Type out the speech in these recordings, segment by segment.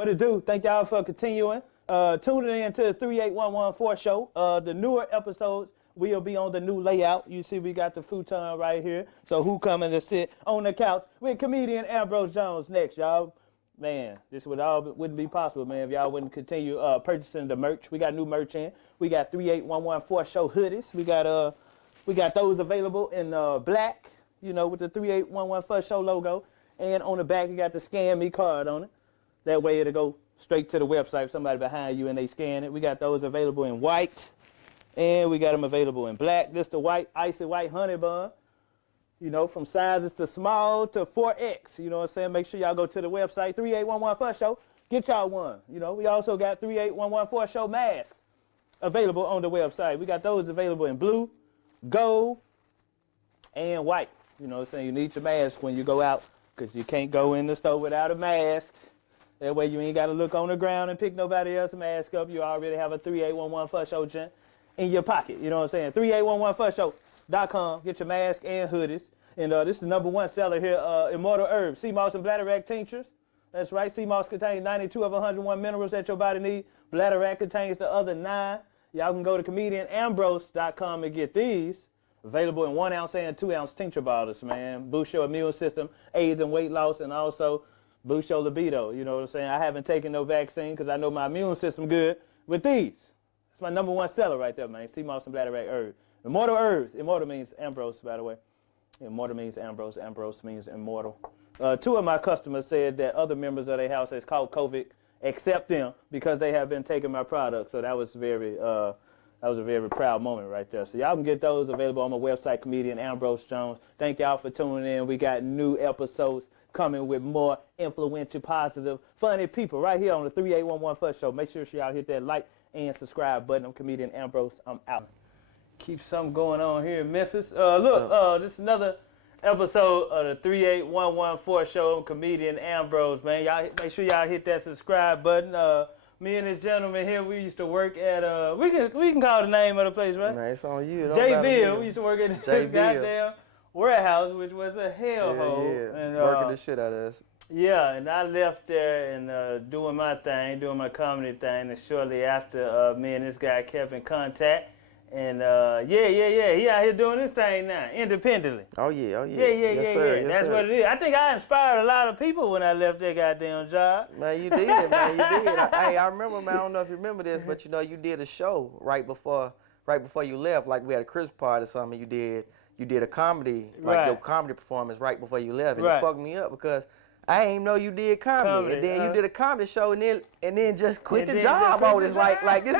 What it do? Thank y'all for continuing. Tuning in to the 38114 show. The newer episodes will be on the new layout. You see we got the futon right here. So who coming to sit on the couch with comedian Ambrose Jones next, y'all? Man, this wouldn't be possible, man, if y'all wouldn't continue purchasing the merch. We got new merch in. We got 38114 show hoodies. We got those available in black, you know, with the 38114 show logo. And on the back, you got the Scan Me card on it. That way it'll go straight to the website if somebody behind you and they scan it. We got those available in white, and we got them available in black. This the white, icy white honey bun. You know, from sizes to small to 4X. You know what I'm saying? Make sure y'all go to the website, 38114 show. Get y'all one. You know, we also got 38114 show masks available on the website. We got those available in blue, gold, and white. You know what I'm saying? You need your mask when you go out because you can't go in the store without a mask. That way you ain't got to look on the ground and pick nobody else's mask up. You already have a 38114 show gent in your pocket. You know what I'm saying? 38114show.com. Get your mask and hoodies. And this is the #1 seller here, Immortal Herbs, Seamoss and Bladderwack tinctures. That's right. Seamoss contains 92 of 101 minerals that your body needs. Bladderwack contains the other 9. Y'all can go to comedianambrose.com and get these. Available in 1 ounce and 2 ounce tincture bottles, man. Boost your immune system, aids in weight loss, and also boost your libido. You know what I'm saying? I haven't taken no vaccine because I know my immune system good with these. It's my #1 seller right there, man. Seamoss and Bladderwack Herbs. Immortal Herbs. Immortal means Ambrose, by the way. Immortal means Ambrose. Ambrose means immortal. 2 of my customers said that other members of their house has caught COVID except them because they have been taking my products. So that was a very proud moment right there. So y'all can get those available on my website, comedian Ambrose Jones. Thank y'all for tuning in. We got new episodes coming with more influential, positive, funny people right here on the 38114 show. Make sure y'all hit that like and subscribe button. I'm comedian Ambrose. I'm out. Keep something going on here in Memphis. This is another episode of the 38114 show. I'm comedian Ambrose, man. Y'all make sure y'all hit that subscribe button. Me and this gentleman here, we used to work at we can call the name of the place, right? Man, it's on you. J-Bill. We used to work at this goddamn warehouse, which was a hellhole. Yeah. And, working the shit out of us. Yeah, and I left there and doing my thing, doing my comedy thing, and shortly after, me and this guy kept in contact. And he out here doing this thing now, independently. Oh yeah. Yes, sir. That's what it is. I think I inspired a lot of people when I left that goddamn job. Man, you did, man. You did. I remember, man. I don't know if you remember this, but you know, you did a show right before you left. Like we had a Christmas party or something. You did a comedy, like your comedy performance right before you left, and it fucked me up because I ain't even know you did comedy. And then you did a comedy show and then just quit the job on this. Like this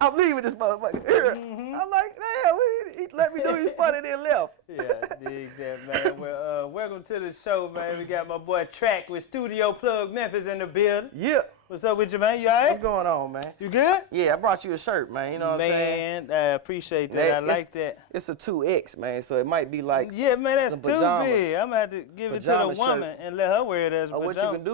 I'm leaving this motherfucker. I'm like, damn, he let me do his fun and then left. Yeah, dig that, man. Well, welcome to the show, man. We got my boy Trak with Studio Plug Memphis in the building. Yeah. What's up with you, man? You all right? What's going on, man? You good? Yeah, I brought you a shirt, man. You know what I'm saying? Man, I appreciate that. I like that. It's a 2X, man, so it might be like man, that's too pajamas, big. I'm going to have to give it to the woman and let her wear it as a pajama. What you can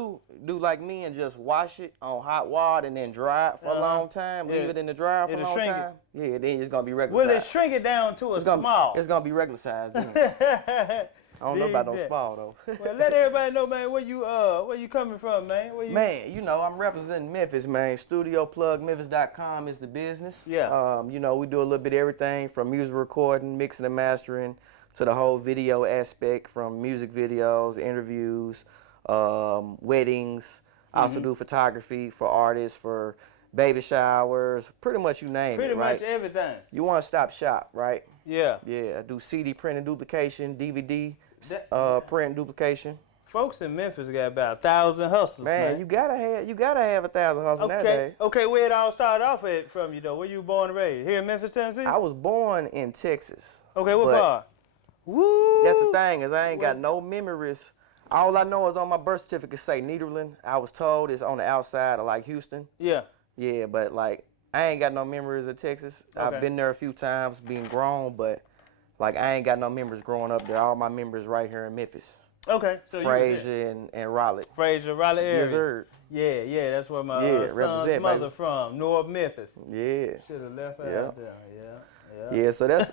do like me and just wash it on hot water and then dry it for a long time. Leave it in the dryer for a long time. Yeah, then it's going to be regular size. Will it shrink it down to a small? It's going to be regular size then. I don't know about no small though. Well, let everybody know, man, where you coming from, man? Man, you know, I'm representing Memphis, man. StudioPlugMemphis.com is the business. Yeah. You know, we do a little bit of everything from music recording, mixing and mastering, to the whole video aspect, from music videos, interviews, weddings. I also do photography for artists, for baby showers, pretty much you name it, right? Pretty much everything. You want to stop shop, right? Yeah. Yeah, I do CD print and duplication, DVD print and duplication. Folks in Memphis got about 1,000 hustlers, man. You gotta have 1,000 hustlers nowadays. Okay, where it all started off at from you though? Where you born and raised? Here in Memphis, Tennessee? I was born in Texas. Okay, what part? Woo! That's the thing, is I ain't got no memories. All I know is on my birth certificate say Nederland. I was told it's on the outside of like Houston. Yeah. Yeah, but like I ain't got no memories of Texas. Okay. I've been there a few times being grown, but like I ain't got no memories growing up there. All my memories right here in Memphis. Okay, so Frazier and Raleigh. Frazier, Raleigh area. Yes, sir. Yeah, that's where my son's mother from, North Memphis. Yeah. Should have left out there. Yeah, so that's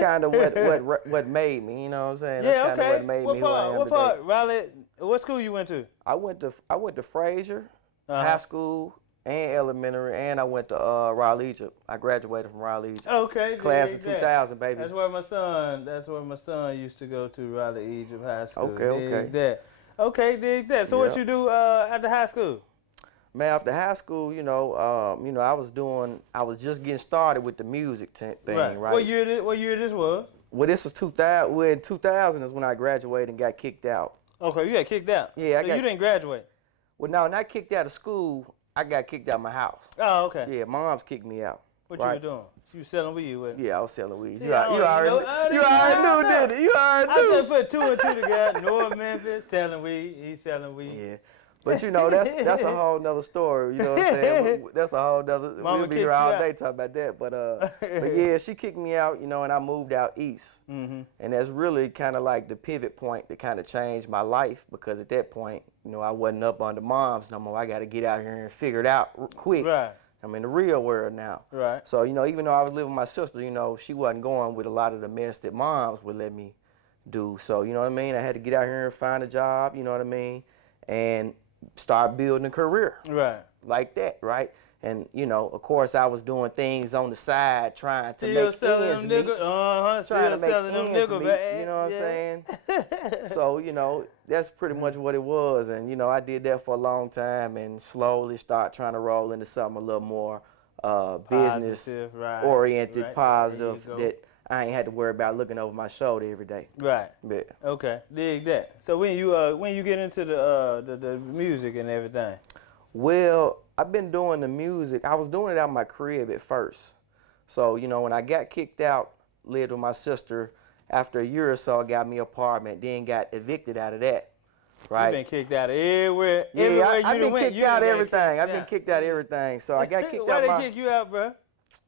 kind of what made me. You know what I'm saying? That's kind of what made me who I am What part? today. Raleigh? What school you went to? I went to Frazier. high school and elementary, and I went to Raleigh, Egypt. I graduated from Raleigh, Egypt. Okay. Class of 2000, baby. That's where my son used to go to, Raleigh, Egypt High School. Okay. Dig that. Okay, dig that. So what you do after high school? Man, after high school, I was just getting started with the music thing, right? What year this was? Well, this was 2000. Well, in 2000 is when I graduated and got kicked out. Okay, you got kicked out. Yeah, you didn't graduate. Well, no, not kicked out of school. I got kicked out of my house. Oh, okay. Yeah, mom's kicked me out. What you were doing? You was selling weed, wasn't Yeah, I was selling weed. See, You already knew, didn't you? You already knew. I just put 2 and 2 together. North Memphis, selling weed. He's selling weed. Yeah. But that's a whole nother story, you know what I'm saying? That's a whole nother, we'll be here all day talking about that. But yeah, she kicked me out, and I moved out east. Mm-hmm. And that's really kind of like the pivot point that kind of changed my life, because at that point, I wasn't up under moms no more. I got to get out here and figure it out quick. Right. I'm in the real world now. Right. So, even though I was living with my sister, she wasn't going with a lot of the mess that moms would let me do. So, you know what I mean? I had to get out here and find a job, you know what I mean? And start building a career. Right. Like that, right? And, of course, I was doing things on the side trying to Still make selling ends them meet. niggas. Trying to make selling them ends niggas, meet, you know what I'm saying? So, that's pretty much what it was. And, I did that for a long time and slowly start trying to roll into something a little more business-oriented, positive, that I ain't had to worry about looking over my shoulder every day. Right. Yeah. Okay. Dig that. So when you get into the music and everything? Well, I've been doing the music. I was doing it out of my crib at first. So, when I got kicked out, lived with my sister, after a year or so, I got me an apartment, then got evicted out of that. Right. You've been kicked out of everywhere. Yeah, everywhere I've been kicked out of everything. I've been kicked out of Yeah. everything. So I got kicked Why out. they kick you out, bro?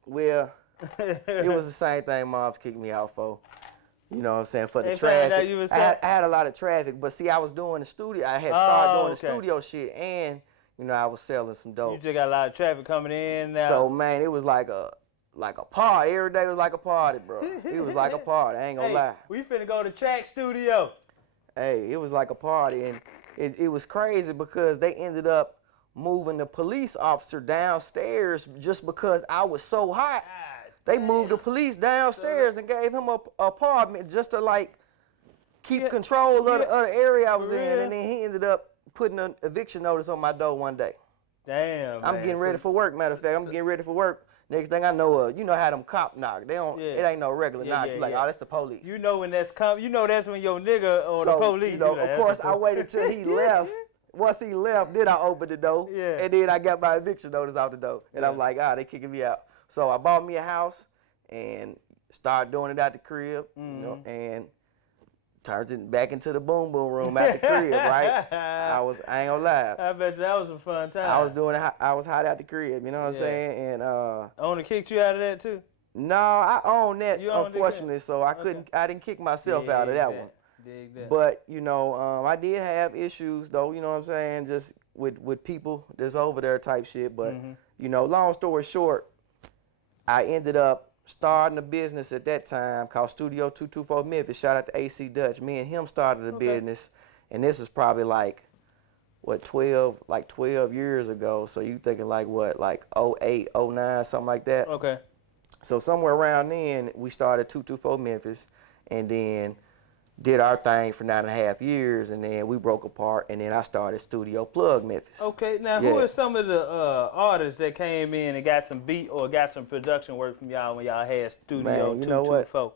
Well, it was the same thing moms kicked me out for. You know what I'm saying? For the They found out traffic. you was I had a lot of traffic, but see, I was doing the studio. I had started doing okay. the studio shit, and I was selling some dope. You just got a lot of traffic coming in now. So man, it was like a party. Every day was like a party, bro. It was like a party. I ain't gonna lie. We finna go to Trak Studio. Hey, it was like a party, and it was crazy because they ended up moving the police officer downstairs just because I was so hot. They moved the police downstairs and gave him a apartment just to keep control of the area I was in, and then he ended up putting an eviction notice on my door one day. Damn. I'm getting ready for work. Matter of fact, I'm getting ready for work. Next thing I know, you know how them cop knock. They don't. It ain't no regular knock. You oh, that's the police. You know when that's you know that's when your nigga or the police. Of course, I waited till he left. Once he left, then I opened the door, and then I got my eviction notice out the door, and I'm like, they kicking me out. So I bought me a house and started doing it out the crib, and turned it back into the boom boom room at the crib, right? I ain't gonna lie. I bet that was a fun time. I was doing it. I was hot out the crib, you know what I'm saying? And Owner kicked you out of that too? No, I own that, unfortunately. That? So I couldn't. I didn't kick myself out of that one. Dig that. But I did have issues though. You know what I'm saying? Just with people that's over there type shit. But long story short, I ended up starting a business at that time called Studio 224 Memphis. Shout out to AC Dutch. Me and him started a business, and this was probably 12 years ago. So you thinking like 08, 09, something like that. Okay. So somewhere around then, we started 224 Memphis, and then did our thing for 9.5 years, and then we broke apart, and then I started Studio Plug Memphis. Okay, now who are some of the artists that came in and got some beat or got some production work from y'all when y'all had Studio 224?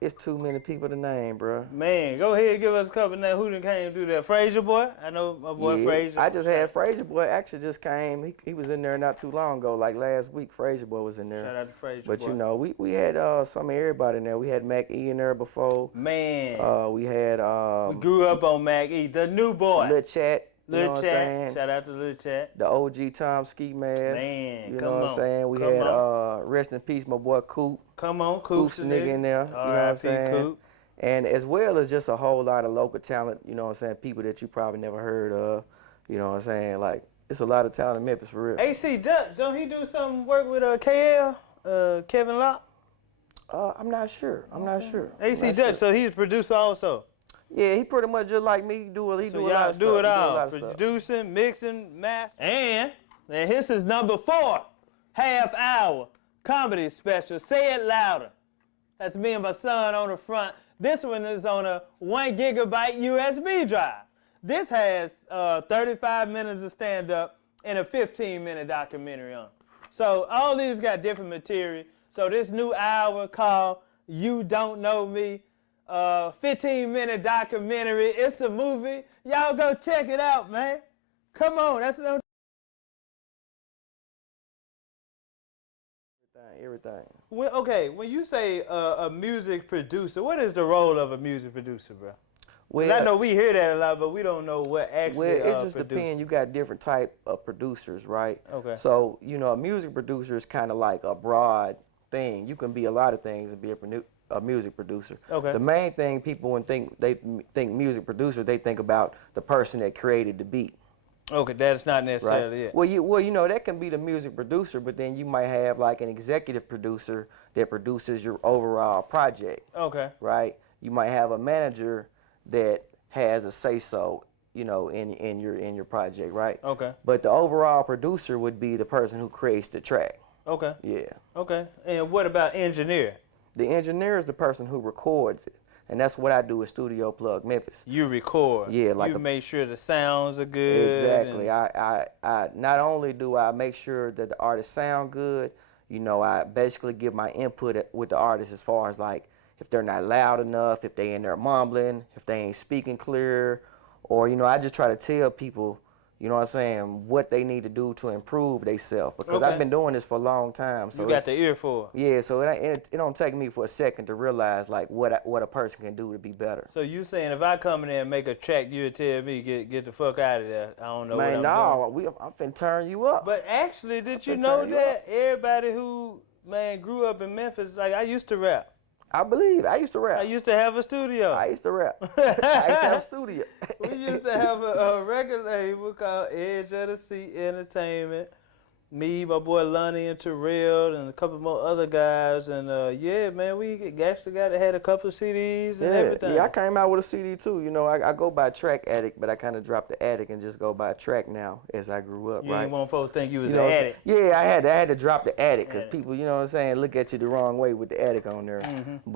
It's too many people to name, bro. Man, go ahead and give us a couple now. Who done came through there? Frazier Boy? I know my boy Frazier. I just had Frazier Boy actually just came. He was in there not too long ago, like last week. Frazier Boy was in there. Shout out to Frazier Boy. But we had some of everybody in there. We had Mac E in there before. Man. We had we grew up on Mac E, the new boy. Lil Chat. Lil Chat. Shout out to Lil Chat. The OG Tom Ski Mask. Man, you know what I'm saying? We had rest in peace, my boy Coop. Come on, Coop's the nigga in there. You know what I'm saying? Coop. And as well as just a whole lot of local talent, you know what I'm saying, people that you probably never heard of, you know what I'm saying, it's a lot of talent in Memphis for real. AC Dutch, don't he do some work with KL, Kevin Locke? I'm not sure. AC Dutch, so he's a producer also. Yeah, he pretty much just like me. He do a lot of stuff. Do it all. Producing, mixing, mastering. And this is number 4, half-hour comedy special. Say it louder. That's me and my son on the front. This one is on a 1 gigabyte USB drive. This has 35 minutes of stand-up and a 15-minute documentary on it. So all these got different material. So this new hour called You Don't Know Me, 15-minute documentary. It's a movie. Y'all go check it out, man. Come on, that's no. Everything. Well, okay, when you say a music producer, what is the role of a music producer, bro? Well, I know we hear that a lot, but we don't know what actually. Well, it just depends. You got different type of producers, right? Okay. So a music producer is kind of like a broad thing. You can be a lot of things and be a music producer. Okay. The main thing people when they think music producer, they think about the person that created the beat. Okay, that's not necessarily it. Well, that can be the music producer, but then you might have like an executive producer that produces your overall project. Okay. Right. You might have a manager that has a say-so, in your project, right? Okay. But the overall producer would be the person who creates the track. Okay. Yeah. Okay. And what about engineer? The engineer is the person who records it, and that's what I do at Studio Plug Memphis. You record. Yeah, like you make sure the sounds are good. Exactly. I not only do I make sure that the artists sound good, I basically give my input with the artist as far as like if they're not loud enough, if they in there mumbling, if they ain't speaking clear, or I just try to tell people, what they need to do to improve themselves, because I've been doing this for a long time. So you got the ear for it. Yeah, so it don't take me for a second to realize like what a person can do to be better. So you saying if I come in there and make a track, you would tell me get the fuck out of there? I don't know. Man, I'm finna turn you up. But actually, did you know that everybody who grew up in Memphis, like I used to rap. I believe. I used to rap. I used to have a studio. I used to rap. I used to have a studio. We used to have a record label called Edge of the Seat Entertainment. Me, my boy Lonnie and Terrell, and a couple more other guys. And yeah, man, we actually had a couple of CDs and everything. Yeah, I came out with a CD too. I go by Trak Addict, but I kind of dropped the Addict and just go by Trak now as I grew up, you right? didn't want folks to think you was an addict. Yeah, I had to drop the Addict because people, look at you the wrong way with the Addict on there. Mm-hmm.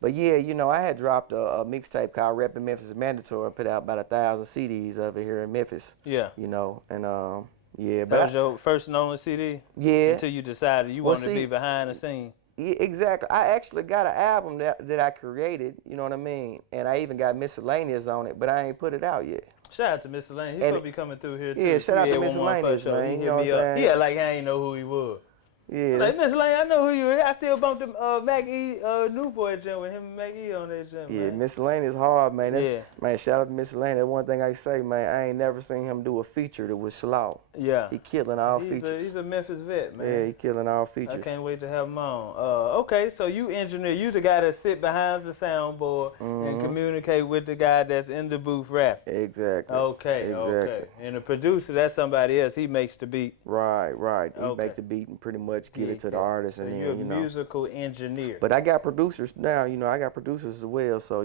But yeah, I had dropped a mixtape called Reppin' Memphis is Mandatory. I put out about 1,000 CDs of it here in Memphis. Yeah. And yeah, that was your first and only CD? Yeah. Until you decided you wanted to be behind the scene. Yeah, exactly. I actually got an album that I created, you know what I mean? And I even got Miscellaneous on it, but I ain't put it out yet. Shout out to Miscellaneous. He's supposed to be coming through here, too. Yeah, shout out to Miscellaneous, man. You know what I'm saying? Yeah, like I ain't know who he was. Yeah. Like, Miscellaneous, I know who you is. I still bumped the Mac E New Boy gym with him and Mac E on that gym, Yeah, man. Miscellaneous hard, man. Yeah. Man, shout out to Miscellaneous. That's one thing I say, man. I ain't never seen him do a feature that was slow. Yeah. He killing all features. He's a Memphis vet, man. Yeah, he killing all features. I can't wait to have him on. Okay, so you engineer. You the guy that sit behind the soundboard and communicate with the guy that's in the booth rapping. Exactly. Okay. And the producer, that's somebody else. He makes the beat. Right. He make the beat and pretty much give it to the artist. So and you're then, a musical engineer. But I got producers now. I got producers as well. So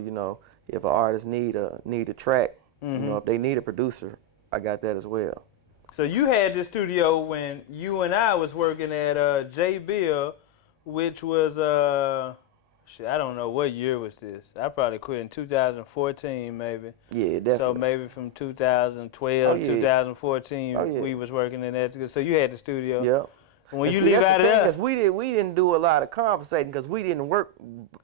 if an artist need a track, if they need a producer, I got that as well. So you had the studio when you and I was working at J Bill, which was I don't know what year was this. I probably quit in 2014 maybe. Yeah, definitely. So maybe from 2012, 2014, we was working in that. So you had the studio. Yep. When you leave out of that, because we didn't do a lot of conversating because we didn't work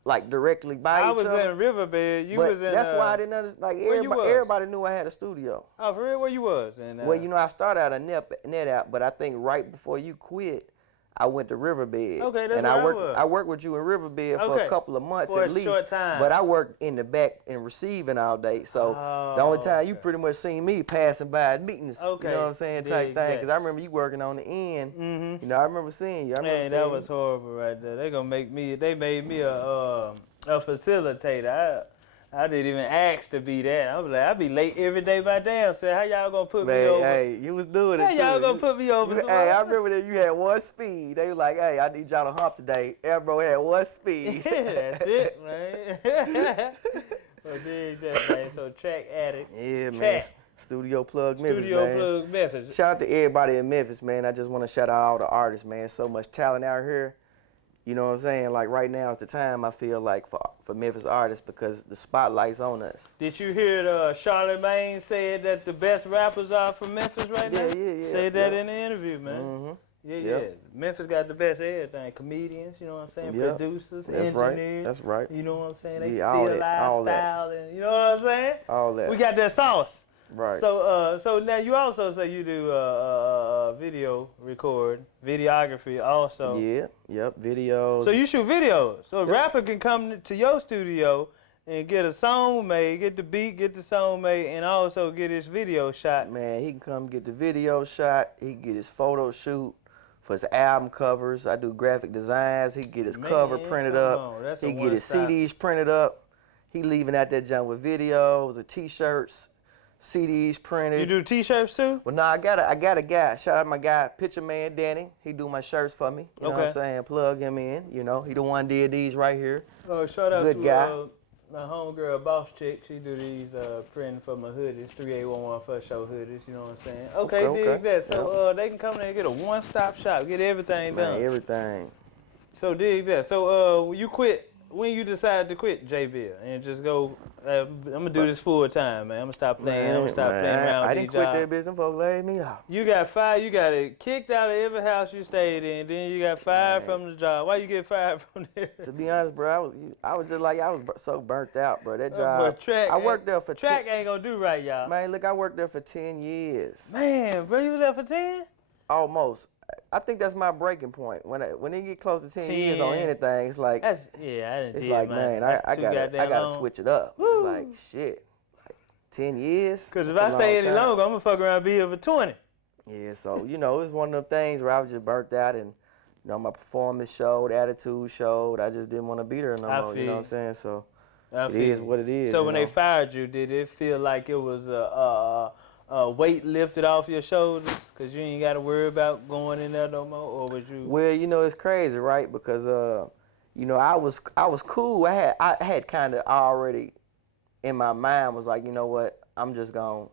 like directly by each other. I was in Riverbed. You was in. That's why I didn't understand. Like everybody knew I had a studio. Oh, for real? Where you was? Well, I started out a net app, but I think right before you quit, I went to Riverbed. Okay, that's and where I worked with you in Riverbed for a couple of months for at least. Short time. But I worked in the back and receiving all day. So the only time you pretty much seen me passing by at meetings, you know what I'm saying, type thing. Because I remember you working on the end. I remember seeing you. Man, that was horrible right there. They made me a facilitator. I didn't even ask to be that. I was like, I be late every day by damn self. How y'all gonna put me over? Hey, you was doing it too. How y'all gonna put me over? Hey, I remember that you had one speed. They was like, hey, I need y'all to hump today. Ambrose had one speed. That's it, man. Well, dig that, man. So Trak Addict. Yeah, man. Studio Plug Memphis, Studio man. Plug Memphis. Shout out to everybody in Memphis, man. I just want to shout out all the artists, man. So much talent out here. You know what I'm saying? Like right now is the time I feel like for Memphis artists because the spotlight's on us. Did you hear Charlamagne said that the best rappers are from Memphis right now? Yeah. Said that in the interview, man. Mm-hmm. Yeah. Memphis got the best of everything. Comedians, you know what I'm saying? Producers, engineers. That's right. You know what I'm saying? They Yeah, all feel that, all lifestyle and you know what I'm saying? All that. We got that sauce. Right. So now you also say you do video record, videography also. Yeah. Yep. Videos. So you shoot videos. So a rapper can come to your studio and get a song made, get the beat, get the song made, and also get his video shot. Man, he can come get the video shot. He can get his photo shoot for his album covers. I do graphic designs. He can get his cover printed up. He can get his CDs printed up. He leaving out that junk with videos, the T-shirts, CDs printed. You do T-shirts too? Well, no, I got a guy. Shout out my guy, Picture Man Danny. He do my shirts for me. You know what I'm saying? Plug him in. You know, he the one did these right here. Oh, shout out Good to guy. My homegirl, Boss Chick. She do these printing for my hoodies, 3811 First Show hoodies. You know what I'm saying? Okay. Dig that. So they can come there and get a one-stop shop, get everything done. Everything. So dig that. So you quit. When you decided to quit J-Bill and just go, I'm gonna do this full time, man. I'm gonna stop playing. I'm gonna stop playing around with I didn't these quit jobs. that bitch. Them folks laid me off. You got fired. You got kicked out of every house you stayed in. Then you got fired from the job. Why you get fired from there? To be honest, bro, I was just like I was so burnt out, bro. That job. But Trak, I worked there for Trak ain't gonna do right, y'all. Man, look, I worked there for 10 years. Man, bro, you was there for 10? Almost. I think that's my breaking point. When it get close to 10 years on anything, it's like I didn't. it's like, man, I gotta switch it up. Woo. It's like shit. Like 10 years. Cause if I stay any longer, I'm gonna fuck around and be here for 20. Yeah, so it was one of them things where I was just burnt out and my performance showed, attitude showed. I just didn't want to be there no more. You know what I'm saying? So it is what it is. So when they fired you, did it feel like it was a weight lifted off your shoulders because you ain't got to worry about going in there no more, or was you? Well, it's crazy, right? Because I was cool. I had kind of already in my mind was like, you know what, I'm just gonna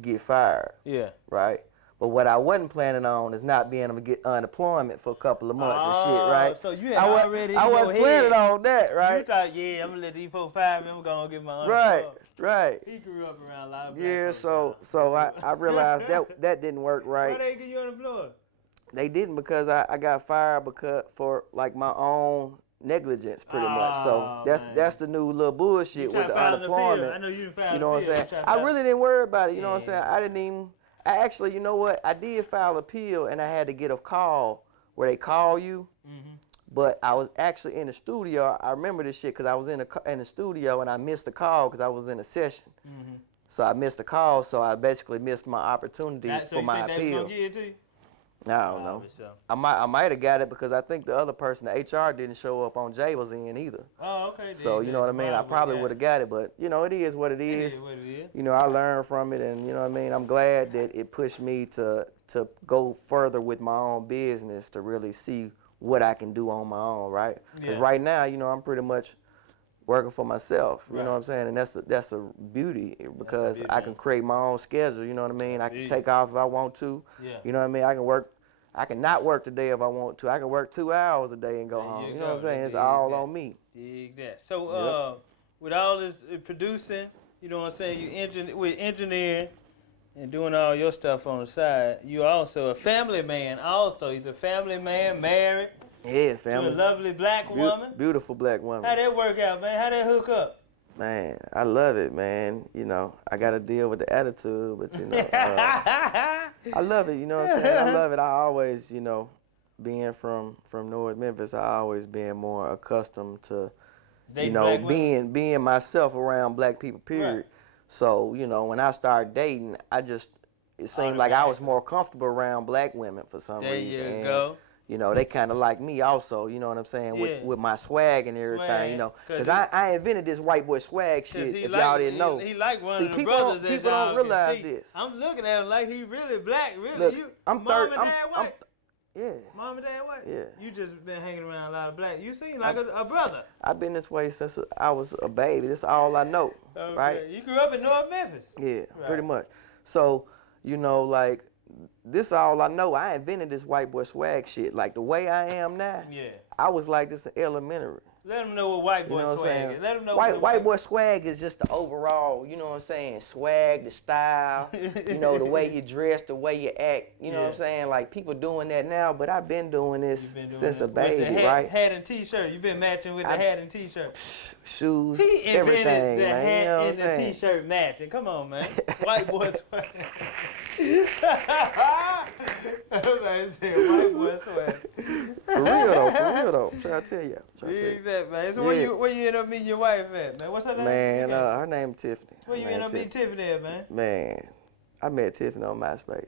get fired. Yeah. Right. But what I wasn't planning on is not being able to get unemployment for a couple of months and shit, right? So you had already I wasn't planning on that, right? You thought, I'm gonna let these 4 5 men gonna get my unemployment. Right. He grew up around a lot of black folks. So I realized that didn't work right. Why they get you unemployed? They didn't because I got fired for like my own negligence pretty much. So that's the new little bullshit with the unemployment. I know you filed. You know what I'm saying? I really didn't worry about it. You know what I'm saying? I didn't even. I actually, you know what? I did file appeal and I had to get a call where they call you. Mm-hmm. But I was actually in the studio. I remember this shit because I was in the studio and I missed the call because I was in a session. Mm-hmm. So I missed the call. So I basically missed my opportunity for my appeal. So you think they was gonna give it to you? I don't know. I might have got it because I think the other person, the HR, didn't show up on Jabel's end either. Oh, okay. So you know what I mean. I probably would have got it, but it is what it is. I learned from it, and you know what I mean. I'm glad that it pushed me to go further with my own business to really see what I can do on my own, right? Because right now, I'm pretty much working for myself. You know what I'm saying, and that's a beauty because I can create my own schedule. You know what I mean. I can take off if I want to. Yeah. You know what I mean. I can work. I can not work today if I want to. I can work 2 hours a day and go home. You know what I'm saying? It's all on me. Dig that. So with all this producing, you know what I'm saying, you engineering and doing all your stuff on the side, you also a family man also. He's a family man, married. Yeah, family. To a lovely black woman. Beautiful black woman. How'd that work out, man? How'd that hook up? Man, I love it, man. I got to deal with the attitude, but I love it, you know what I'm saying? I love it. I always, being from North Memphis, I always been more accustomed to, being myself around black people, period. Right. So, when I started dating, it seemed like I was more comfortable around black women for some reason. There you go. They kind of like me also, you know what I'm saying, with my swag and everything, Because I invented this white boy swag shit, if y'all didn't know. He like one of the brothers that people don't realize this. I'm looking at him like he really black, really. Look, You, I'm mom and dad white? Yeah. Mom and dad white? Yeah. You just been hanging around a lot of black. You seem like a brother. I've been this way since I was a baby. That's all I know, Okay. right? You grew up in North Memphis. Yeah, Right. pretty much. So, you know, like, this all I know. I invented this white boy swag shit. Like, the way I am now, Yeah. I was like this in elementary. Let them know what white boy You know what I'm swag saying? is. Let them know White boy swag is just the overall, you know what I'm saying, swag, the style, you know, the way you dress, the way you act, you know what I'm saying? Like, people doing that now, but I've been doing this since a baby, right? Hat and t-shirt. You've been matching with the hat and t-shirt. Shoes, He everything, invented the man. hat You know what I'm and the saying? t-shirt matching. Come on, man. White boy swag. I said white boy swag. For real though. Try to tell you. Dig that, man. So where you end up meeting your wife at, man? What's her name? Man, her name Tiffany. Where you end up meeting Tiffany at, man? Man, I met Tiffany on MySpace.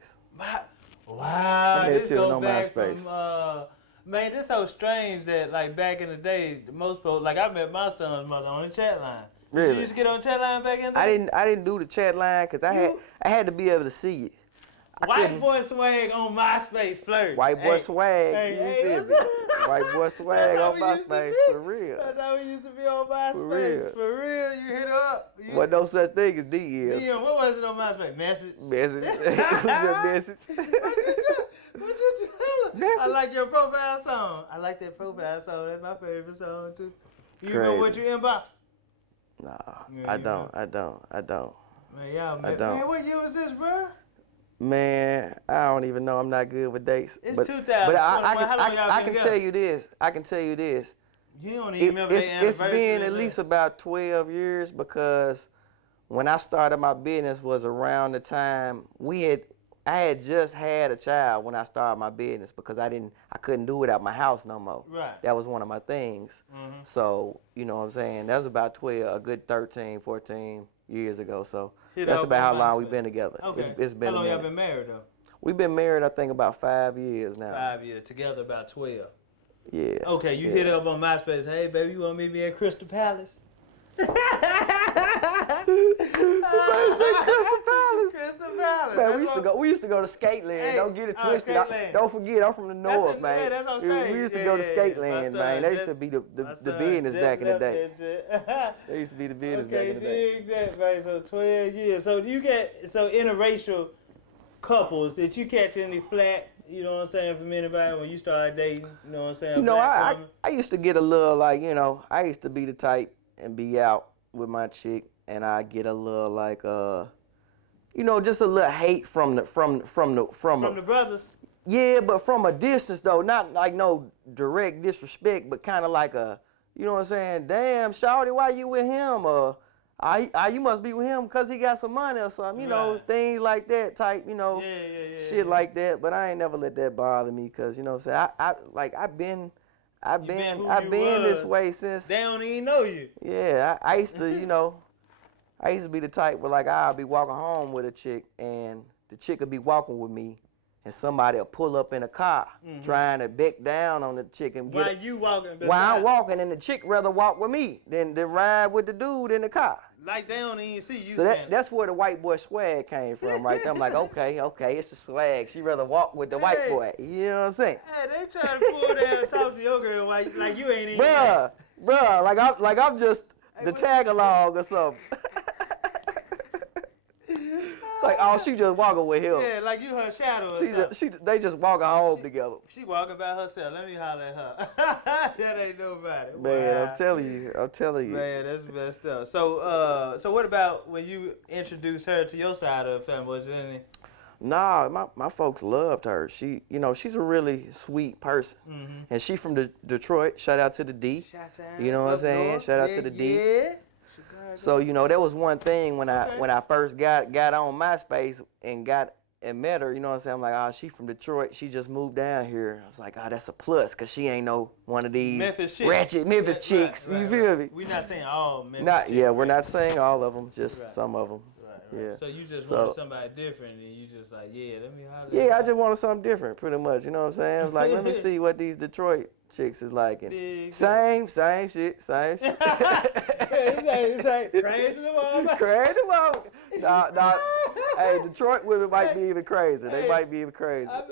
Wow, I met this Tiffany goes on back MySpace. from, man, this so strange that, like, back in the day, most folks, like, I met my son's mother on the chat line. Really? You used to get on the chat line back in the day? I didn't do the chat line because I had to be able to see it. White boy swag on MySpace flirt. White boy swag. Hey, you feel me? White boy swag on MySpace for real. That's how we used to be on MySpace. real. For real, you hit her up. What no such thing as DMs. Damn, what was it on MySpace? Message? Message. It was your message. What you tell her? Message. I like your profile song. I like that profile song. That's my favorite song, too. You Crazy. remember what you inboxed? Nah, Yeah, I you don't. Man, y'all met. don't. Man, what year was this, bro? Man, I don't even know. I'm not good with dates. It's but 2021. How long y'all I been can together? tell you this. I can tell you this. You don't even remember their It's anniversary. been at least about 12 years because when I started my business was around the time I had just had a child when I started my business because I couldn't do it at my house no more. Right. That was one of my things. So, you know what I'm saying? That was about 12, a good 13, 14 years ago. So that's about how long we've been together. Okay. It's been how long a y'all minute. been married, though? We've been married, I think, about 5 years now. 5 years. Together about 12. Yeah. Okay, you hit up on MySpace. Hey, baby, you want to meet me at Crystal Palace? Crystal Palace. Crystal Palace. Man, we used to go to Skateland. Hey, Don't get it twisted. Skateland. Don't forget, I'm from the north, man. That's on stage. We used to go to Skateland, man. That used to be the business back in the day. That used to be the business back in the day. Dig that, man. So 12 years. So you get interracial couples. Did you catch any flack? You know what I'm saying, from anybody when you started dating? You know what I'm saying? You know, black I used to get a little like, you know, I used to be the type and be out with my chick, and I get a little like, you know, just a little hate from the brothers. Yeah, but from a distance though, not like no direct disrespect, but kind of like a, you know what I'm saying? Damn, shawty, why you with him? You must be with him because he got some money or something. You know, things like that type. You know, shit like that. But I ain't never let that bother me because you know what I'm saying. I've been this way since. They don't even know you. Yeah, I used to, you know, I used to be the type where like I'll be walking home with a chick and the chick will be walking with me and somebody will pull up in a car trying to beck down on the chick and While you walking? While I'm walking and the chick rather walk with me than ride with the dude in the car. Like they don't even see you. So that's where the white boy swag came from right there. I'm like, okay, it's a swag. She rather walk with the white boy. You know what I'm saying? Hey, they trying to pull down and talk to your girl like you ain't even. Bruh, like I'm just the tag along or something. Like, oh, she just walking with him. Yeah, like you her shadow or something. They just walking home together. She walking by herself. Let me holler at her. That ain't nobody. Man, Wow. I'm telling you. Man, that's messed up. So what about when you introduced her to your side of the family? Was there any? Nah, my folks loved her. She, you know, she's a really sweet person. And she from Detroit. Shout out to the D. You know what I'm saying? Shout out to the D. Yeah. So, you know, that was one thing when I first got on MySpace and met her, you know what I'm saying? I'm like, oh, she from Detroit. She just moved down here. I was like, oh, that's a plus because she ain't no one of these ratchet Memphis chicks. You feel me? We're not saying all Memphis chicks. Yeah, we're not saying all of them, just some of them. Right. Yeah. So you just wanted somebody different and you just like, yeah, let me holler. Yeah, I just wanted something different, pretty much. You know what I'm saying? Like, let me see what these Detroit chicks is like. Same shit. It's like crazy the moment. Crazy the moment. Nah, Hey, Detroit women might be even crazier. They might be even crazier. I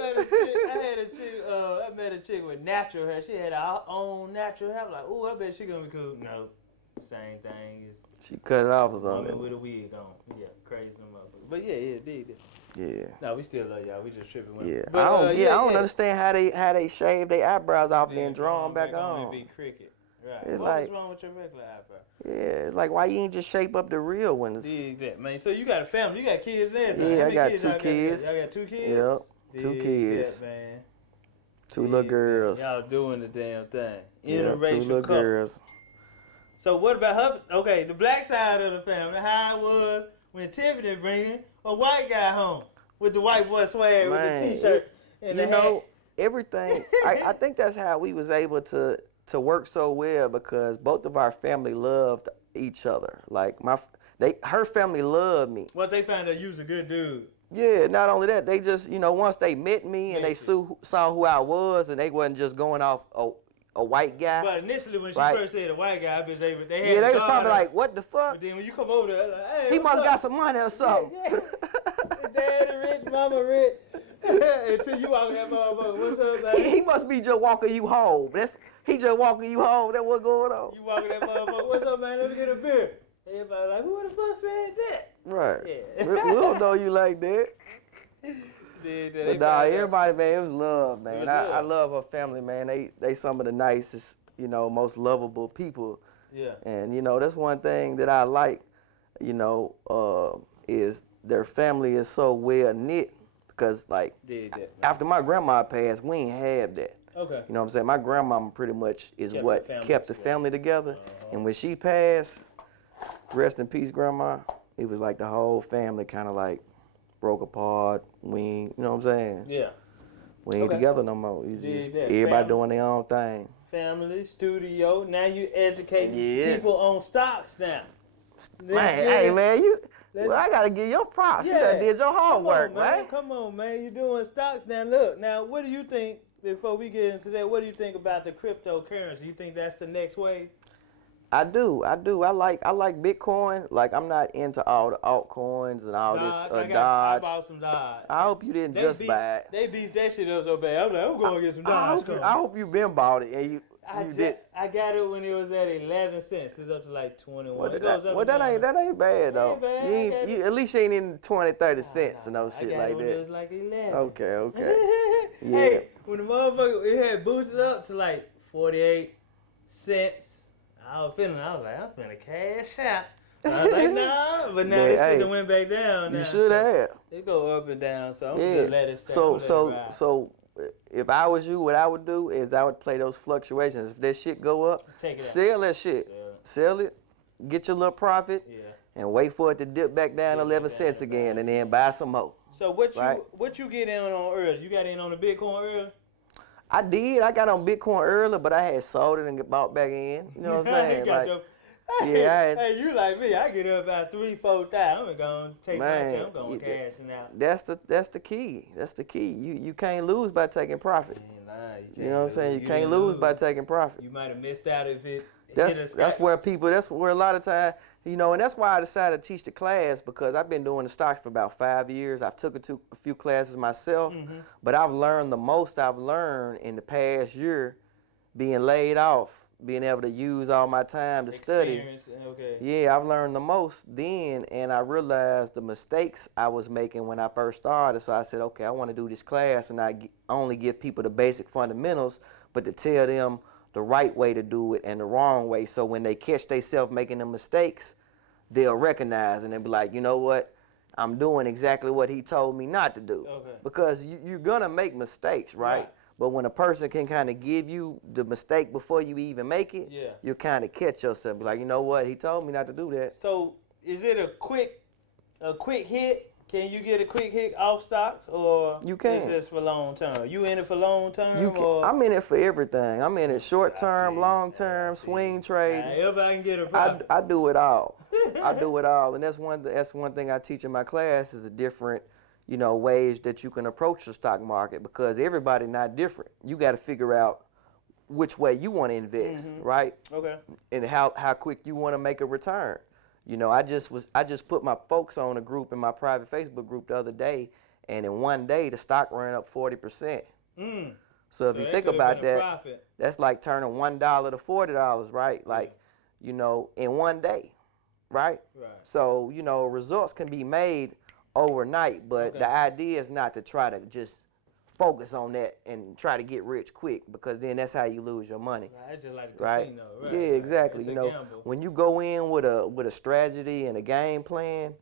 met a chick with natural hair. She had her own natural hair. I'm like, ooh, I bet she gonna be cool. No, same thing. She cut it off or Woman something. with a wig on. Yeah, crazy motherfucker. But yeah, dig. Yeah. No, we still love y'all. We just tripping with Yeah. But, I don't understand how they shave their eyebrows off and then draw them back on. Be cricket. Right. It's What's wrong with your regular eyebrow? Yeah, it's like, why you ain't just shape up the real ones? Dig that, man. So you got a family. You got kids and everything. Yeah, I got kids 2 kids. Y'all got 2 kids? Yep, 2 kids. That, man. 2 little girls. Y'all doing the damn thing. Yeah, 2 Interracial little couple. girls. So what about her? Okay, the black side of the family. How it was when Tiffany bringing a white guy home with the white boy swag with the T-shirt and the hat. Everything. I think that's how we was able to work so well, because both of our family loved each other. Like her family loved me. Once they found out you was a good dude. Yeah, not only that, they just, once they met me and they saw who I was, and they wasn't just going off a white guy. But initially when she first said a white guy, I bet they had they was probably like, what the fuck? But then when you come over there, like, hey, he must got some money or something. Yeah. Daddy rich, mama rich. Until you walk that motherfucker. What's up, man? He must be just walking you home. He just walking you home. That's what's going on. You walking that motherfucker. What's up, man? Let me get a beer. Everybody like, who the fuck said that? Right. Yeah. we don't know you like that. But nah, everybody, man, it was love, man. I love her family, man. They some of the nicest, most lovable people. Yeah. And, that's one thing that I like, is their family is so well knit, because, like, after my grandma passed, we ain't have that. Okay. You know what I'm saying? My grandmama pretty much is what kept the family together. And when she passed, rest in peace, grandma, it was like the whole family kind of like broke apart. You know what I'm saying? Yeah. We ain't together no more. Everybody doing their own thing. Family, studio. Now you educating people on stocks now. Hey, man, I got to give your props. You done did your homework, man. Come on, man. You're doing stocks now. Look, now, what do you think, before we get into that, what do you think about the cryptocurrency? You think that's the next wave? I do. I like Bitcoin. Like, I'm not into all the altcoins and all this Dodge. I bought some Dodge. I hope you didn't just buy it. They beat that shit up so bad. I'm like, I'm going to get some Dodge. I hope you been bought it and you did. I got it when it was at 11 cents. It's up to like 21. That ain't bad though. At least you ain't in 20, 30 cents and no shit like that. It was like 11. Okay. Yeah. Hey, when the motherfucker, it had boosted up to like 48 cents. I was like, I'm finna cash out. I was like, nah, but now this shit went back down. You should have. It go up and down, so I'm gonna let it stay. So if I was you, what I would do is I would play those fluctuations. If that shit go up, sell that shit. Yeah. Sell it, get your little profit, and wait for it to dip back down 11 cents again, and then buy some more. So what you get in on early? You got in on the Bitcoin early? I did. I got on Bitcoin early, but I had sold it and get bought back in. You know what I'm saying? Hey, you like me. I get up about 3-4 thousand. I'm going to take my time. I'm going to cashing out. That's the key. That's the key. You can't lose by taking profit. You know what I'm saying? You can't lose by taking profit. You might have missed out if it That's where a lot of time, and that's why I decided to teach the class, because I've been doing the stocks for about 5 years. I've took a few classes myself, but I've learned the most I've learned in the past year being laid off, being able to use all my time to study. Yeah, I've learned the most then, and I realized the mistakes I was making when I first started. So I said, okay, I want to do this class, and I only give people the basic fundamentals, but to tell them the right way to do it and the wrong way. So when they catch themselves making the mistakes, they'll recognize and they'll be like, you know what? I'm doing exactly what he told me not to do. Because you're going to make mistakes, right? But when a person can kind of give you the mistake before you even make it, you kind of catch yourself. Be like, you know what? He told me not to do that. So is it a quick hit? Can you get a quick hit off stocks, or you can? Is this for long term? You in it for long term? I'm in it for everything. I'm in it short term, long term, swing trade. If I can get a profit. I do it all. I do it all, and that's one thing I teach in my class is a different, ways that you can approach the stock market, because everybody not different. You got to figure out which way you want to invest, right? Okay. And how quick you want to make a return. You know, I just put my folks on a group in my private Facebook group the other day, and in one day the stock ran up 40%. So if you think about that, that's like turning $1 to $40, right? Like, you know, in one day, right? So, you know, results can be made overnight, but the idea is not to try to just focus on that and try to get rich quick, because then that's how you lose your money. It's just like a casino, right? Yeah, exactly. It's you know, gamble. when you go in with a strategy and a game plan,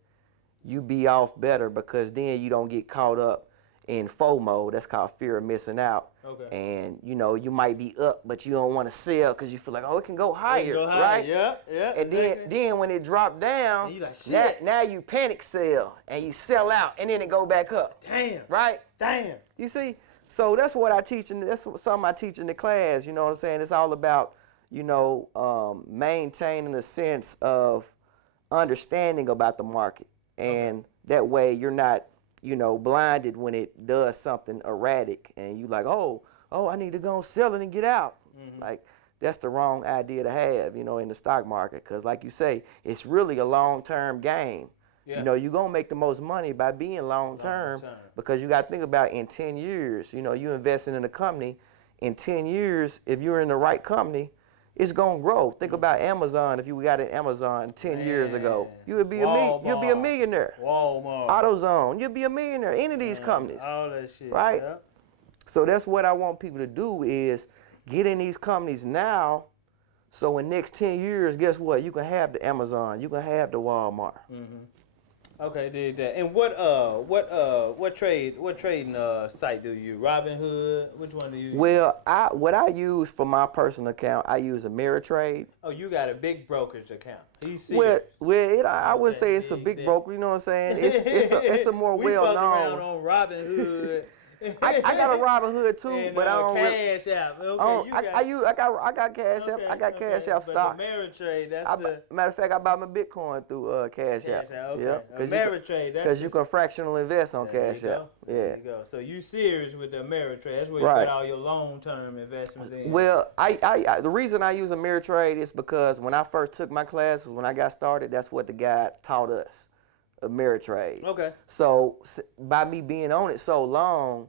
you be off better, because then you don't get caught up in FOMO. That's called fear of missing out. And you know, you might be up, but you don't want to sell because you feel like, oh, it can go higher, right? Yeah. And then when it dropped down, you like, shit. now you panic sell and you sell out, and then it go back up. Damn. Right? Damn. You see? So that's what I teach, and that's something I teach in the class. You know what I'm saying? It's all about, you know, maintaining a sense of understanding about the market, and that way you're not, you know, blinded when it does something erratic, and you like, oh, I need to go and sell it and get out. Like, that's the wrong idea to have, you know, in the stock market, because like you say, it's really a long-term game. You know, you're going to make the most money by being long-term, because you got to think about in 10 years, you know, you investing in a company, in 10 years, if you're in the right company, it's going to grow. Think about Amazon. If you got an Amazon 10 years ago, you would be you'll be a millionaire. Walmart. AutoZone, you'll be a millionaire. Any of these companies. All that shit. Right? So that's what I want people to do, is get in these companies now, so in next 10 years, guess what? You can have the Amazon. You can have the Walmart. Okay, did that. And what trading site do you use? Robinhood? Which one do you use? Well, what I use for my personal account, I use Ameritrade. Oh, you got a big brokerage account. Well, I would say it's a big broker. You know what I'm saying? It's a more well known. Around on Robinhood. I got a Robinhood too, and, but I don't. Cash App. Okay, I got Cash App. I got Cash App stocks. Ameritrade, matter of fact, I buy my Bitcoin through Cash App. Ameritrade, because you can fractional invest on Cash App. There you go. So you serious with the Ameritrade? That's where you put all your long-term investments in. Well, the reason I use Ameritrade is because when I first took my classes, when I got started, that's what the guy taught us. Ameritrade. So by me being on it so long,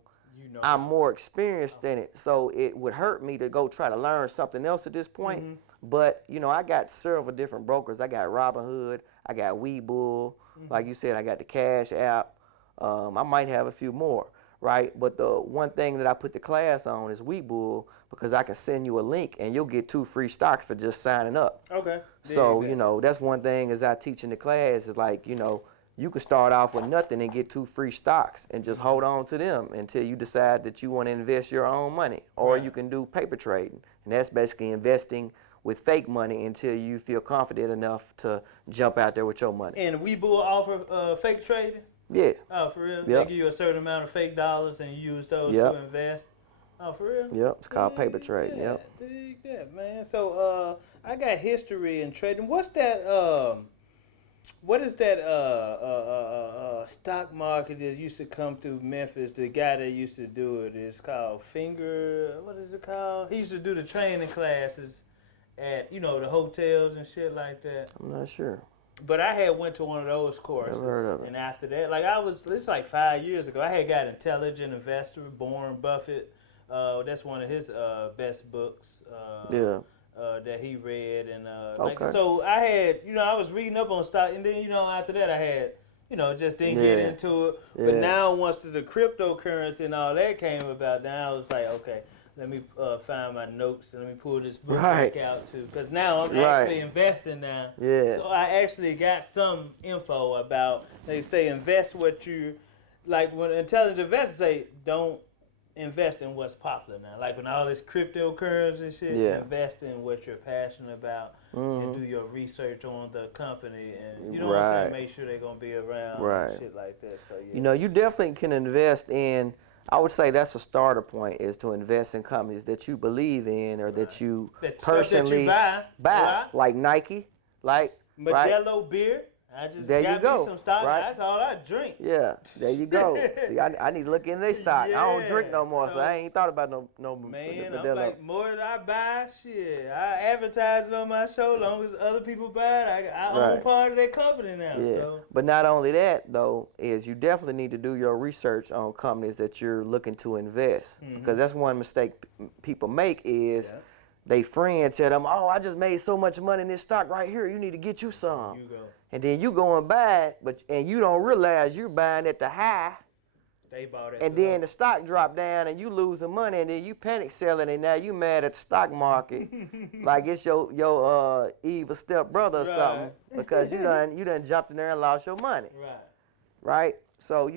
I'm more experienced in it. So it would hurt me to go try to learn something else at this point. But you know, I got several different brokers. I got Robinhood. I got Webull. Like you said, I got the Cash App. I might have a few more, right? But the one thing that I put the class on is Webull, because I can send you a link and you'll get 2 free stocks for just signing up. So you know, that's one thing as I teach in the class is like, you know, you can start off with nothing and get 2 free stocks and just hold on to them until you decide that you want to invest your own money. Or you can do paper trading, and that's basically investing with fake money until you feel confident enough to jump out there with your money. And Webull offer fake trading? Yeah. Oh, for real? They give you a certain amount of fake dollars and you use those to invest? Oh, for real? Yep, it's called paper trading. Dig that, man. So I got history in trading. What's that? What is that stock market that used to come through Memphis? The guy that used to do it is called what is it called? He used to do the training classes at, you know, the hotels and shit like that. I'm not sure. But I had went to one of those courses. Never heard of it. And after that, like it's like 5 years ago, I had got Intelligent Investor, Warren Buffett. That's one of his best books. That he read, and so I had, you know, I was reading up on stock, and then, you know, after that I had, you know, just didn't get into it. But now once the cryptocurrency and all that came about, now I was like, okay, let me find my notes and let me pull this book back out too, because now I'm actually investing now. So I actually got some info about, they say invest what you, like when intelligent investors say, don't invest in what's popular now. Like when all this cryptocurrency and shit, invest in what you're passionate about and do your research on the company, and you know what I'm saying, make sure they're gonna be around and shit like that. So you know, you definitely can invest in, I would say that's a starter point, is to invest in companies that you believe in or that you personally buy. Like Nike, like Modelo beer. I just there got you go, me some stock. right? That's all I drink. Yeah, there you go. See, I need to look into their stock. I don't drink no more, so I ain't thought about no Man, I'm Modelo. like, more than I buy, shit. I advertise it on my show. As long as other people buy it, I own Right. part of that company now. Yeah, So. but not only that though, is you definitely need to do your research on companies that you're looking to invest, because that's one mistake people make is they friends tell them, oh, I just made so much money in this stock right here, you need to get you some. You go. And then you go and buy it, and you don't realize you're buying at the high. They bought it. And then the stock dropped down and you losing money, and then you panic selling, and now you mad at the stock market like it's your evil stepbrother or something, because you done jumped in there and lost your money. Right? So,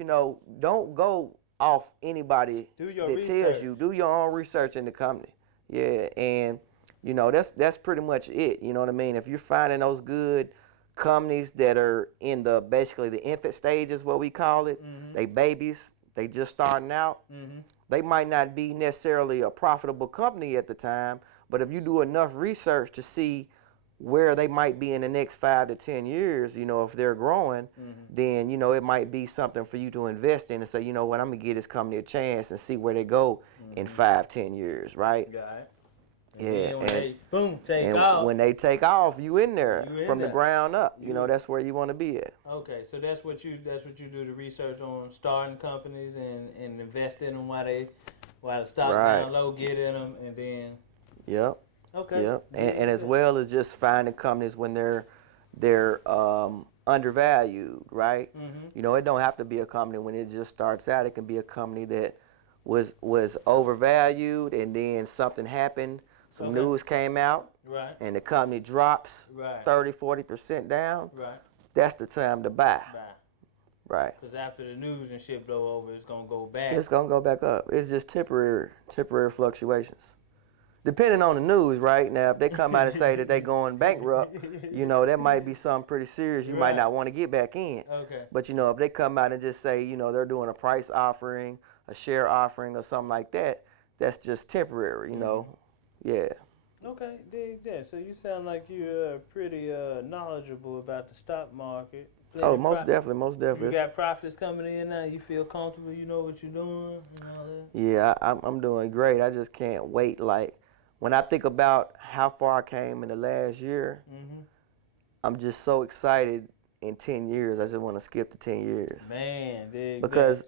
don't go off anybody that tells you. Do your own research in the company. Yeah, and that's pretty much it. You know what I mean? If you're finding those good companies that are in basically the infant stages, what we call it, they babies, they just starting out. They might not be necessarily a profitable company at the time, but if you do enough research to see where they might be in the next 5 to 10 years, if they're growing, then it might be something for you to invest in and say, you know what, I'm gonna give this company a chance and see where they go in 5, 10 years, right? And when they take off. When they take off, you in there from the there. ground up. That's where you want to be at. Okay, so that's what you do the research on starting companies and invest in them while the stock down low, get in them, and then. Yep. Okay. Yep. And as well as just finding companies when they're undervalued, right? It don't have to be a company when it just starts out. It can be a company that was overvalued, and then something happened. Some news came out, and the company drops 30-40% down. That's the time to buy. Right. Because after the news and shit blow over, it's gonna go back. It's gonna go back up. It's just temporary fluctuations. Depending on the news, right? Now, if they come out and say that they going bankrupt, that might be something pretty serious. You might not want to get back in. Okay. But if they come out and just say, they're doing a price offering, a share offering, or something like that, that's just temporary. Yeah. Okay, dig that. So you sound like you're pretty knowledgeable about the stock market. Oh, most definitely. You got profits coming in now. You feel comfortable. You know what you're doing. And all that. Yeah, I'm doing great. I just can't wait. Like when I think about how far I came in the last year, I'm just so excited. In 10 years, I just want to skip the 10 years. Man, dig because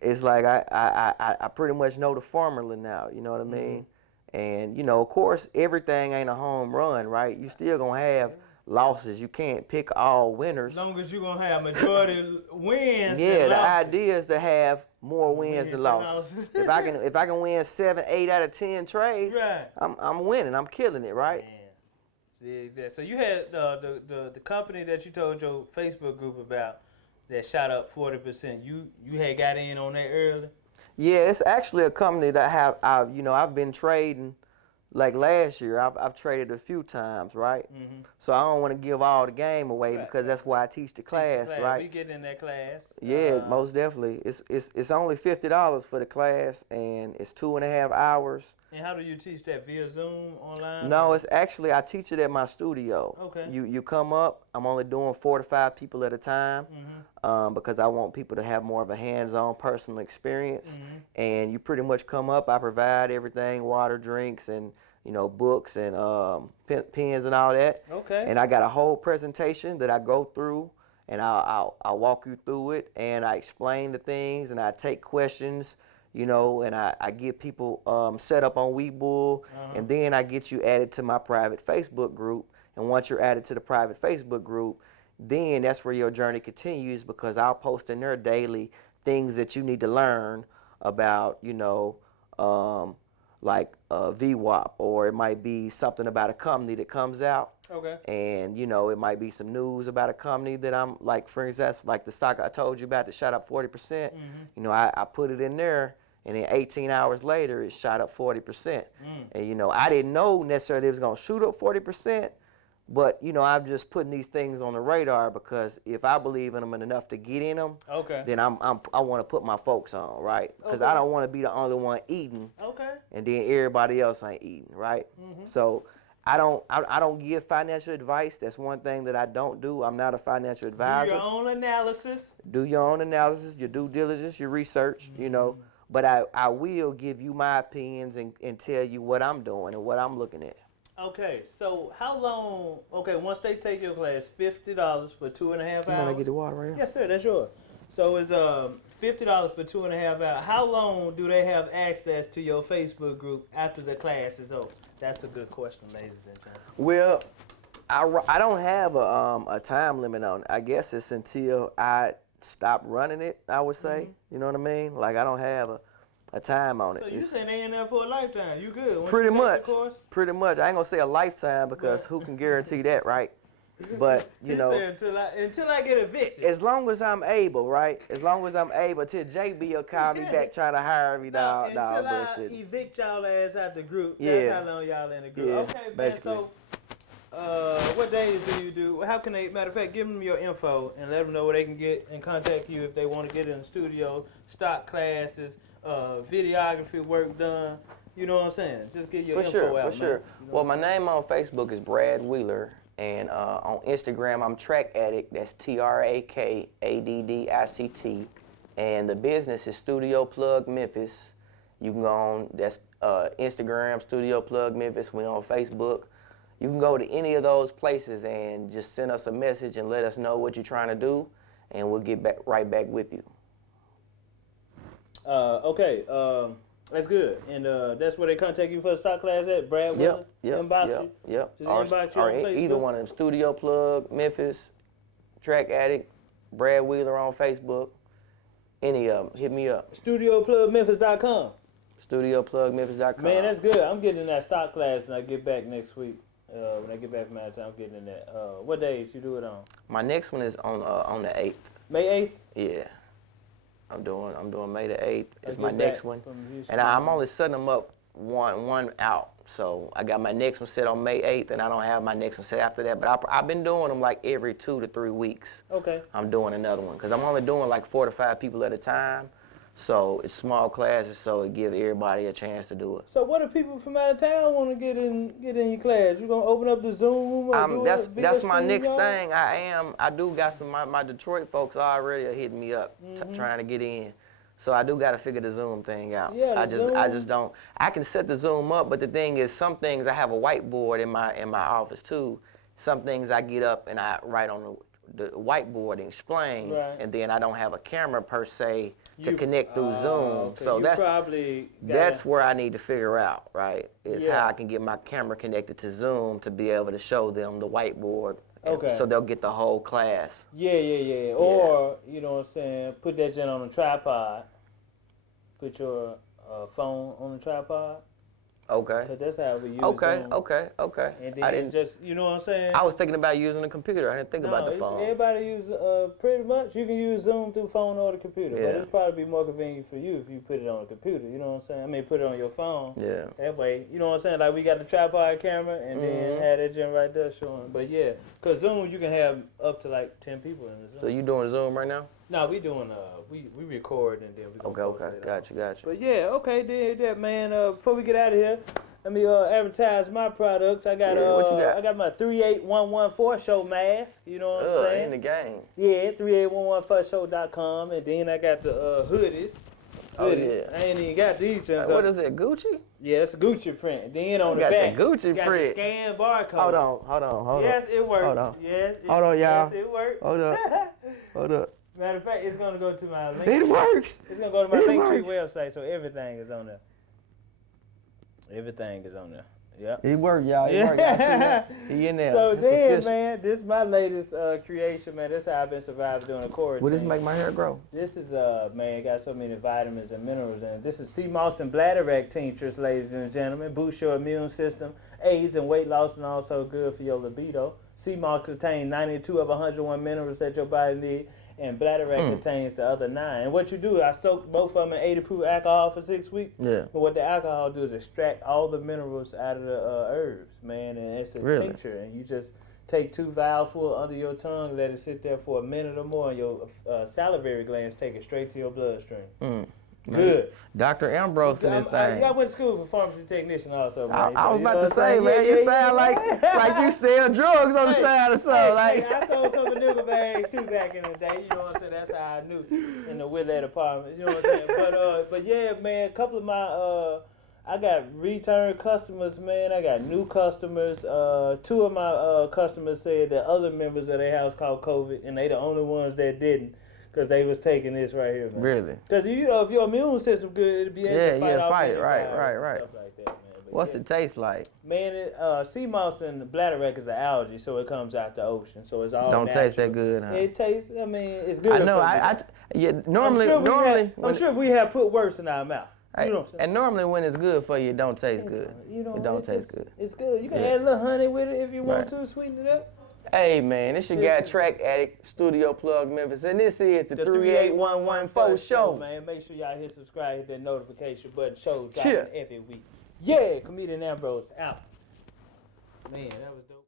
it's like I pretty much know the formula now. You know what I mean? And, of course, everything ain't a home run, right? You still going to have losses. You can't pick all winners. As long as you're going to have majority wins. Yeah, the idea is to have more wins than losses. if I can win 7, 8 out of 10 trades, I'm winning. I'm killing it, right? Man. So you had the company that you told your Facebook group about that shot up 40%. You had got in on that early? Yeah, it's actually a company that I've been trading. Like last year, I've traded a few times, right? So I don't want to give all the game away because that's why I teach the class, right? We get in that class. Yeah, most definitely. It's only $50 for the class, and it's 2.5 hours. And how do you teach that, via Zoom, online? No, it's actually, I teach it at my studio. Okay. You come up, I'm only doing 4 to 5 people at a time because I want people to have more of a hands-on personal experience. And you pretty much come up, I provide everything, water, drinks, and books and pens and all that. Okay. And I got a whole presentation that I go through, and I'll walk you through it, and I explain the things, and I take questions, and I get people set up on Webull, and then I get you added to my private Facebook group. And once you're added to the private Facebook group, then that's where your journey continues, because I'll post in there daily things that you need to learn about, like VWAP, or it might be something about a company that comes out. Okay. And, it might be some news about a company that I'm, like, for instance, like the stock I told you about that shot up 40%. I put it in there, and then 18 hours later, it shot up 40%. And, I didn't know necessarily it was going to shoot up 40%. But, I'm just putting these things on the radar because if I believe in them enough to get in them, then I want to put my folks on, right? Because I don't want to be the only one eating, and then everybody else ain't eating, right? So I don't give financial advice. That's one thing that I don't do. I'm not a financial advisor. Do your own analysis. Do your own analysis, your due diligence, your research, you know. But I will give you my opinions and tell you what I'm doing and what I'm looking at. Okay, so how long? Okay, once they take your class, $50 for 2.5 hours. You want to get the water right here? Yes, sir. That's yours. So it's $50 for 2.5 hours. How long do they have access to your Facebook group after the class is over? That's a good question, ladies and gentlemen. Well, I don't have a time limit on it. I guess it's until I stop running it, I would say. You know what I mean? Like, I don't have a time on it. So you saying they in there for a lifetime? You good? Once Pretty you take much. the course? Pretty much. I ain't gonna say a lifetime because who can guarantee that, right? But you know, until I get evicted. as long as I'm able, right? As long as I'm able, till JB will call me back trying to hire me, dog. Until I Bullshit. evict y'all ass out the group. Yeah. That's how long y'all in the group. Yeah, Okay, man. basically. So, what days do you do? How can they? Matter of fact, give them your info and let them know where they can get and contact you if they want to get in the studio, stock classes, videography work done. You know what I'm saying? Just get your info out, For sure. man. You know Well, my name on Facebook is Brad Wheeler, and on Instagram I'm Trak Addict. That's TrakAddict, and the business is Studio Plug Memphis. You can go on that's Instagram, Studio Plug Memphis. We on Facebook. You can go to any of those places and just send us a message and let us know what you're trying to do, and we'll get right back with you. Okay. That's good. And that's where they contact you for the stock class at? Brad Wheeler? Inbox you? Yep. Just inbox you or on Facebook? either one of them. Studio Plug, Memphis, Trak Addict, Brad Wheeler on Facebook. Any of them. Hit me up. StudioPlugMemphis.com. StudioPlugMemphis.com. Man, that's good. I'm getting in that stock class when I get back next week. When I get back from out of town, I'm getting in that. What days you do it on? My next one is on the 8th. May 8th? Yeah. I'm doing May the 8th. It's my next one. And I'm only setting them up one out. So I got my next one set on May 8th, and I don't have my next one set after that. But I've been doing them like every 2 to 3 weeks. Okay. I'm doing another one because I'm only doing like 4 to 5 people at a time. So it's small classes, so it gives everybody a chance to do it. So what if people from out of town want to get in your class? You gonna open up the Zoom? Or That's my next thing. I do got some my Detroit folks already are hitting me up trying to get in. So I do got to figure the Zoom thing out. Yeah, I just don't. I can set the Zoom up, but the thing is, some things I have a whiteboard in my office too. Some things I get up and I write on the whiteboard and explain, and then I don't have a camera per se to connect through Zoom. Okay. So that's where I need to figure out, right? Is how I can get my camera connected to Zoom to be able to show them the whiteboard. Okay. So they'll get the whole class. Yeah. Or, you know what I'm saying, put that joint on a tripod. Put your phone on the tripod. Okay. Cause that's how we use Okay. Zoom. And then I didn't just, you know what I'm saying? I was thinking about using a computer. I didn't think about the phone. Everybody use, pretty much, you can use Zoom through phone or the computer. But it'd probably be more convenient for you if you put it on a computer, you know what I'm saying? I mean, put it on your phone. Yeah. That way, you know what I'm saying? Like, we got the tripod camera and then had that gym right there showing. But yeah, because Zoom, you can have up to like 10 people in the Zoom. So you doing Zoom right now? No, we doing, we record and then we Okay. Gotcha. But yeah, okay, did that, man. Before we get out of here, let me advertise my products. I got what you got? I got my 38114 show mask. You know what I'm saying? In the game. Yeah, 38114show.com, and then I got the hoodies. Oh yeah. I ain't even got these. What is it? Gucci? Yeah, it's a Gucci print. And then on the got back, the Gucci got print. the scan barcode. Hold on. Yes, it works. Hold on. Yes, Hold on, y'all. Yes, it works. Hold up. Matter of fact, it's gonna go to my link. It works. It's gonna go to my Linktree works. website, so everything is on there. Everything is on there. Yep. It worked, y'all. It worked. Y'all see that? He in there. So It's then, official. man, this is my latest creation, man. This is how I've been surviving during the quarantine. Will this make my hair grow? This is, man, got so many vitamins and minerals in it. This is Seamoss and Bladderwack tinctures, ladies and gentlemen. Boost your immune system, aids in weight loss, and also good for your libido. Seamoss contains 92 of 101 minerals that your body needs, and Bladderwack contains the other 9. And what you do, I soak both of them in 80 proof alcohol for 6 weeks. Yeah. But what the alcohol do is extract all the minerals out of the herbs, man. And it's a tincture, and you just take 2 vials full under your tongue, let it sit there for a minute or more, and your salivary glands take it straight to your bloodstream. Good. Dr. Ambrose in this thing. I went to school for pharmacy technician also, man. I was about to say, man, you sound like you sell drugs on the side or something. I sold a couple nickel bags too back in the day. You know what I'm saying? That's how I knew in the Willette apartment. You know what I'm saying? But yeah, man, a couple of my I got return customers, man. I got new customers. Two of my customers said that other members of their house caught COVID, and they the only ones that didn't. Because they was taking this right here, man. Really? Because, you know, if your immune system good, it'll be able to fight off fight it. Right. Stuff like that, man. But What's it taste like? Man, Seamoss and Bladderwack is an algae, so it comes out the ocean. So it's all Don't natural. taste that good, huh? It tastes, I mean, it's good. I know. Normally, I'm sure we have put worse in our mouth. You know what I'm saying? And normally when it's good for you, it don't taste good. You know, it don't taste good. It's good. You can add a little honey with it if you want to, sweeten it up. Hey man, this your guy Trak Addict, Studio Plug Memphis, and this is the 38114 show. Man, make sure y'all hit subscribe, hit that notification button. Shows dropping every week. Yeah, comedian Ambrose out. Man, that was dope.